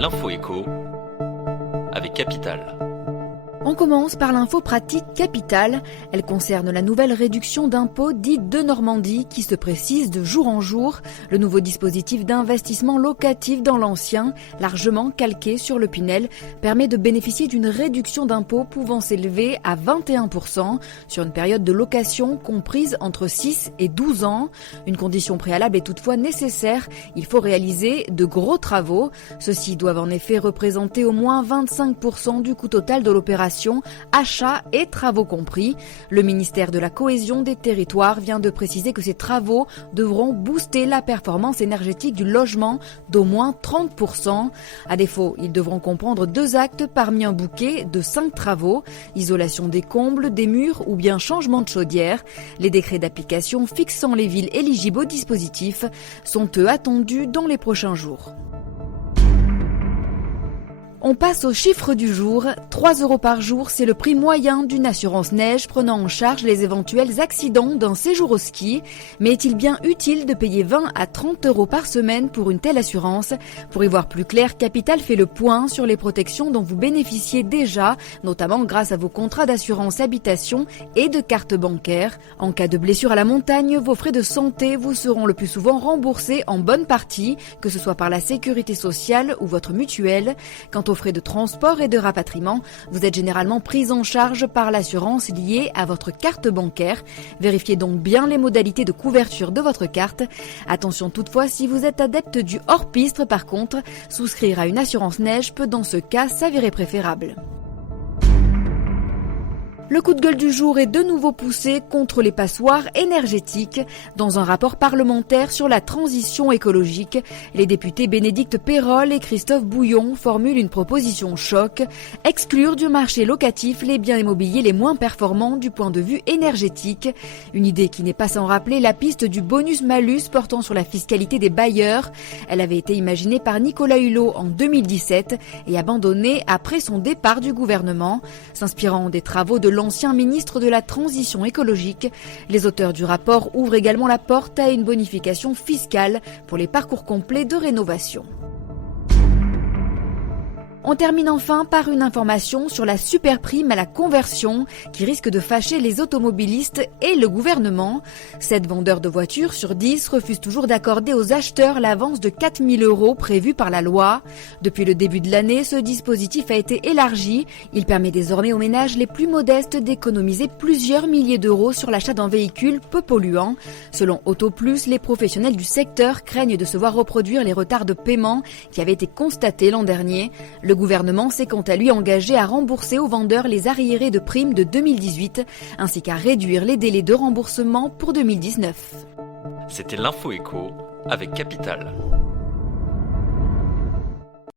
L'info éco avec Capital. On commence par l'info pratique Capital. Elle concerne la nouvelle réduction d'impôt dite de Normandie qui se précise de jour en jour. Le nouveau dispositif d'investissement locatif dans l'ancien, largement calqué sur le Pinel, permet de bénéficier d'une réduction d'impôt pouvant s'élever à 21% sur une période de location comprise entre 6 et 12 ans. Une condition préalable est toutefois nécessaire. Il faut réaliser de gros travaux. Ceux-ci doivent en effet représenter au moins 25% du coût total de l'opération, achats et travaux compris. Le ministère de la Cohésion des Territoires vient de préciser que ces travaux devront booster la performance énergétique du logement d'au moins 30%. À défaut, ils devront comprendre 2 actes parmi un bouquet de 5 travaux, isolation des combles, des murs ou bien changement de chaudière. Les décrets d'application fixant les villes éligibles au dispositif sont eux attendus dans les prochains jours. On passe au chiffre du jour. 3 € par jour, c'est le prix moyen d'une assurance neige prenant en charge les éventuels accidents d'un séjour au ski. Mais est-il bien utile de payer 20 à 30 € par semaine pour une telle assurance? Pour y voir plus clair, Capital fait le point sur les protections dont vous bénéficiez déjà, notamment grâce à vos contrats d'assurance habitation et de carte bancaire. En cas de blessure à la montagne, vos frais de santé vous seront le plus souvent remboursés en bonne partie, que ce soit par la sécurité sociale ou votre mutuelle. Quant aux frais de transport et de rapatriement, vous êtes généralement pris en charge par l'assurance liée à votre carte bancaire. Vérifiez donc bien les modalités de couverture de votre carte. Attention toutefois, si vous êtes adepte du hors-piste par contre, souscrire à une assurance neige peut dans ce cas s'avérer préférable. Le coup de gueule du jour est de nouveau poussé contre les passoires énergétiques. Dans un rapport parlementaire sur la transition écologique, les députés Bénédicte Peyrol et Christophe Bouillon formulent une proposition choc: exclure du marché locatif les biens immobiliers les moins performants du point de vue énergétique. Une idée qui n'est pas sans rappeler la piste du bonus-malus portant sur la fiscalité des bailleurs. Elle avait été imaginée par Nicolas Hulot en 2017 et abandonnée après son départ du gouvernement. S'inspirant des travaux de l'ancien ministre de la Transition écologique, les auteurs du rapport ouvrent également la porte à une bonification fiscale pour les parcours complets de rénovation. On termine enfin par une information sur la superprime à la conversion qui risque de fâcher les automobilistes et le gouvernement. 7 vendeurs de voitures sur 10 refusent toujours d'accorder aux acheteurs l'avance de 4 000 € prévue par la loi. Depuis le début de l'année, ce dispositif a été élargi. Il permet désormais aux ménages les plus modestes d'économiser plusieurs milliers d'euros sur l'achat d'un véhicule peu polluant. Selon AutoPlus, les professionnels du secteur craignent de se voir reproduire les retards de paiement qui avaient été constatés l'an dernier. Le gouvernement s'est quant à lui engagé à rembourser aux vendeurs les arriérés de primes de 2018, ainsi qu'à réduire les délais de remboursement pour 2019. C'était l'info éco avec Capital.